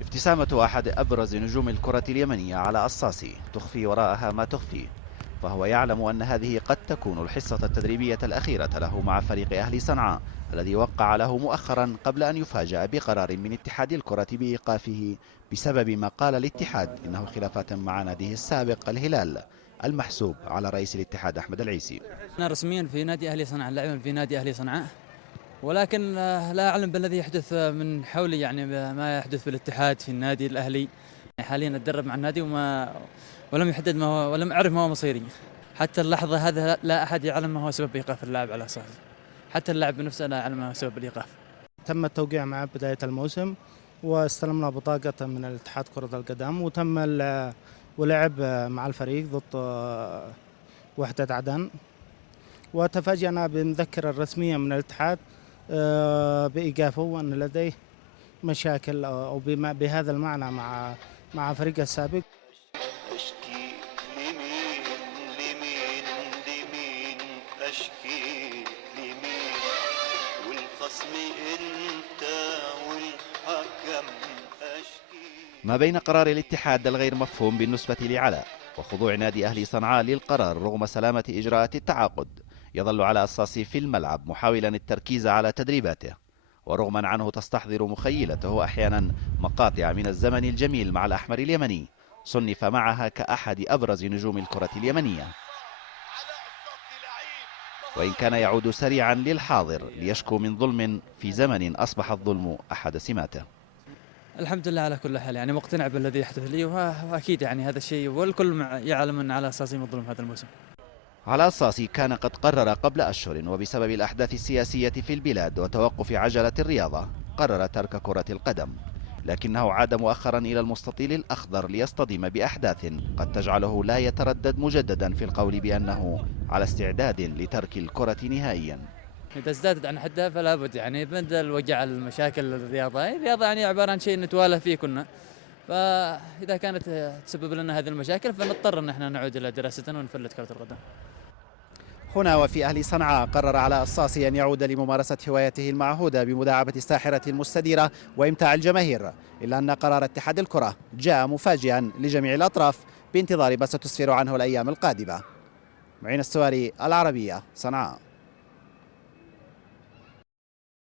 ابتسامة أحد أبرز نجوم الكرة اليمنية على الصاسي تخفي وراءها ما تخفي، فهو يعلم أن هذه قد تكون الحصة التدريبية الأخيرة له مع فريق أهلي صنعاء الذي وقع له مؤخرا قبل أن يفاجأ بقرار من اتحاد الكرة بإيقافه بسبب ما قال الاتحاد إنه خلافات مع ناديه السابق الهلال المحسوب على رئيس الاتحاد أحمد العيسي. أنا رسميا في نادي أهلي صنعاء، لاعبا في نادي أهلي صنعاء، ولكن لا أعلم بالذي يحدث من حولي، يعني ما يحدث في الاتحاد في النادي الأهلي. حاليا أتدرب مع النادي ولم يحدد ما هو، ولم أعرف ما هو مصيري حتى اللحظة هذا. لا أحد يعلم ما هو سبب إيقاف اللاعب على أساس، حتى اللاعب بنفسه لا يعلم ما هو سبب الإيقاف. تم التوقيع مع بداية الموسم واستلمنا بطاقة من الاتحاد كرة القدم، وتم ولعب مع الفريق ضد وحدة عدن، وتفاجأنا بالمذكرة الرسمية من الاتحاد بإيقافه وأن لديه مشاكل أو بهذا المعنى مع فريق السابق. أشكي لمين أشكي لمين، والخصم أنت والحكم أشكي. ما بين قرار الاتحاد الغير مفهوم بالنسبة لعلاء وخضوع نادي أهلي صنعاء للقرار رغم سلامة إجراءات التعاقد، يظل علاء الصاسي في الملعب محاولا التركيز على تدريباته، ورغما عنه تستحضر مخيلته أحيانا مقاطع من الزمن الجميل مع الأحمر اليمني صنف معها كأحد أبرز نجوم الكرة اليمنية، وإن كان يعود سريعا للحاضر ليشكو من ظلم في زمن أصبح الظلم أحد سماته. الحمد لله على كل حال، يعني مقتنع بالذي يحدث لي، وأكيد يعني هذا الشيء والكل يعلم أن على أساسي مظلوم هذا الموسم. علاء الصاسي كان قد قرر قبل أشهر وبسبب الأحداث السياسية في البلاد وتوقف عجلة الرياضة قرر ترك كرة القدم، لكنه عاد مؤخرا إلى المستطيل الأخضر ليصطدم بأحداث قد تجعله لا يتردد مجددا في القول بأنه على استعداد لترك الكرة نهائيا. إذا ازدادت عن حدها فلا بد، يعني بدل وجع المشاكل الرياضة يعني عبارة عن شيء نتوالى فيه كنا، فإذا كانت تسبب لنا هذه المشاكل فنضطر أن احنا نعود إلى دراستنا ونفلت كرة القدم. هنا وفي أهلي صنعاء قرر علاء الصاسي أن يعود لممارسة هوايته المعهودة بمداعبة الساحرة المستديرة وإمتاع الجماهير، إلا أن قرار اتحاد الكرة جاء مفاجئا لجميع الأطراف بانتظار ما ستسفر عنه الأيام القادمة. معين السواري، العربية، صنعاء.